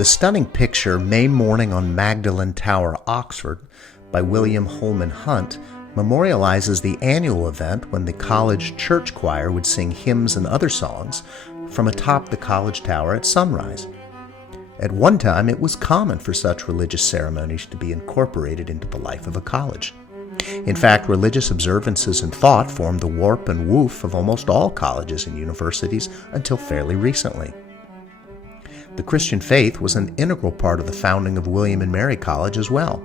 The stunning picture May Morning on Magdalen Tower, Oxford, by William Holman Hunt, memorializes the annual event when the college church choir would sing hymns and other songs from atop the college tower at sunrise. At one time, it was common for such religious ceremonies to be incorporated into the life of a college. In fact, religious observances and thought formed the warp and woof of almost all colleges and universities until fairly recently. The Christian faith was an integral part of the founding of William and Mary College as well.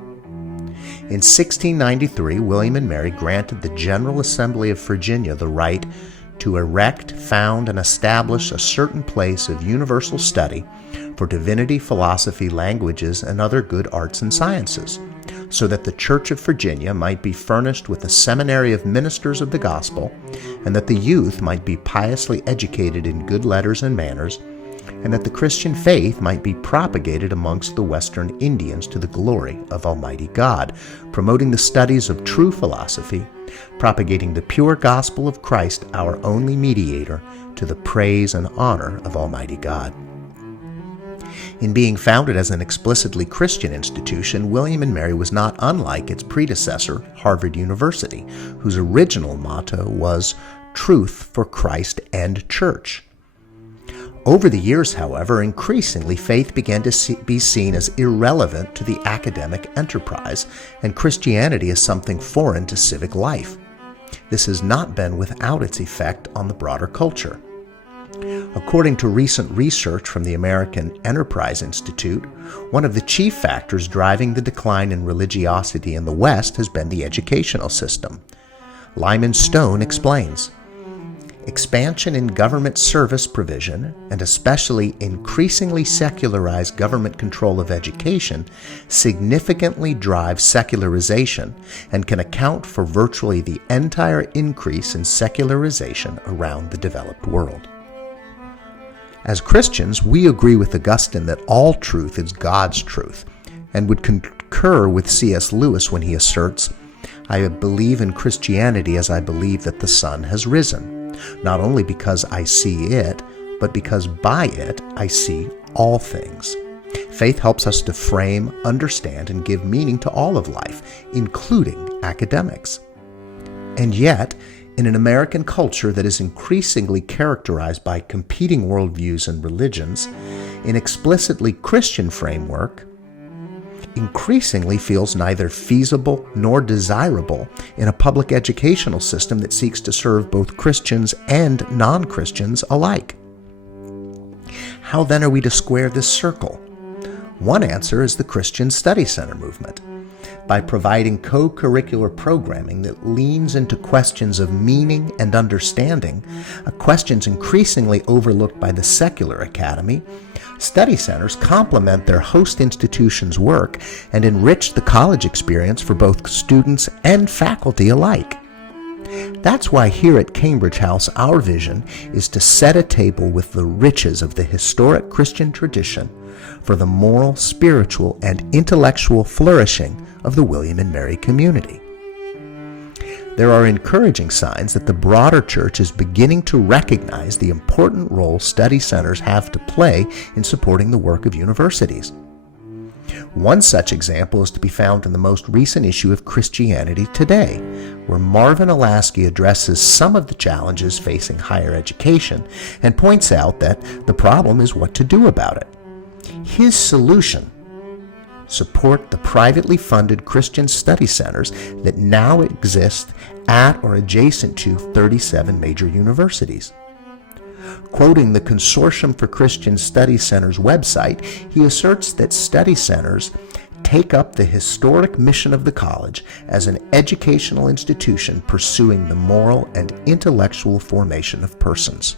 In 1693, William and Mary granted the General Assembly of Virginia the right to erect, found, and establish a certain place of universal study for divinity, philosophy, languages, and other good arts and sciences, so that the Church of Virginia might be furnished with a seminary of ministers of the gospel, and that the youth might be piously educated in good letters and manners, and that the Christian faith might be propagated amongst the Western Indians to the glory of Almighty God, promoting the studies of true philosophy, propagating the pure gospel of Christ, our only mediator, to the praise and honor of Almighty God. In being founded as an explicitly Christian institution, William and Mary was not unlike its predecessor, Harvard University, whose original motto was "Truth for Christ and Church." Over the years, however, increasingly faith began to be seen as irrelevant to the academic enterprise, and Christianity as something foreign to civic life. This has not been without its effect on the broader culture. According to recent research from the American Enterprise Institute, one of the chief factors driving the decline in religiosity in the West has been the educational system. Lyman Stone explains, "Expansion in government service provision, and especially increasingly secularized government control of education, significantly drives secularization and can account for virtually the entire increase in secularization around the developed world." As Christians, we agree with Augustine that all truth is God's truth, and would concur with C.S. Lewis when he asserts, "I believe in Christianity as I believe that the sun has risen, not only because I see it, but because by it I see all things." Faith helps us to frame, understand, and give meaning to all of life, including academics. And yet, in an American culture that is increasingly characterized by competing worldviews and religions, an explicitly Christian framework increasingly feels neither feasible nor desirable in a public educational system that seeks to serve both Christians and non-Christians alike. How then are we to square this circle? One answer is the Christian Study Center movement. By providing co-curricular programming that leans into questions of meaning and understanding, questions increasingly overlooked by the secular academy, study centers complement their host institutions' work and enrich the college experience for both students and faculty alike. That's why here at Cambridge House, our vision is to set a table with the riches of the historic Christian tradition for the moral, spiritual, and intellectual flourishing of the William and Mary community. There are encouraging signs that the broader church is beginning to recognize the important role study centers have to play in supporting the work of universities. One such example is to be found in the most recent issue of Christianity Today, where Marvin Olasky addresses some of the challenges facing higher education and points out that the problem is what to do about it. His solution: support the privately funded Christian study centers that now exist at or adjacent to 37 major universities. Quoting the Consortium for Christian Study Centers website, he asserts that study centers take up the historic mission of the college as an educational institution pursuing the moral and intellectual formation of persons.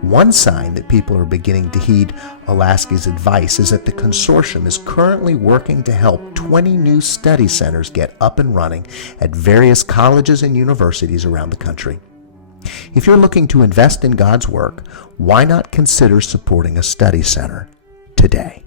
One sign that people are beginning to heed Olasky's advice is that the consortium is currently working to help 20 new study centers get up and running at various colleges and universities around the country. If you're looking to invest in God's work, why not consider supporting a study center today?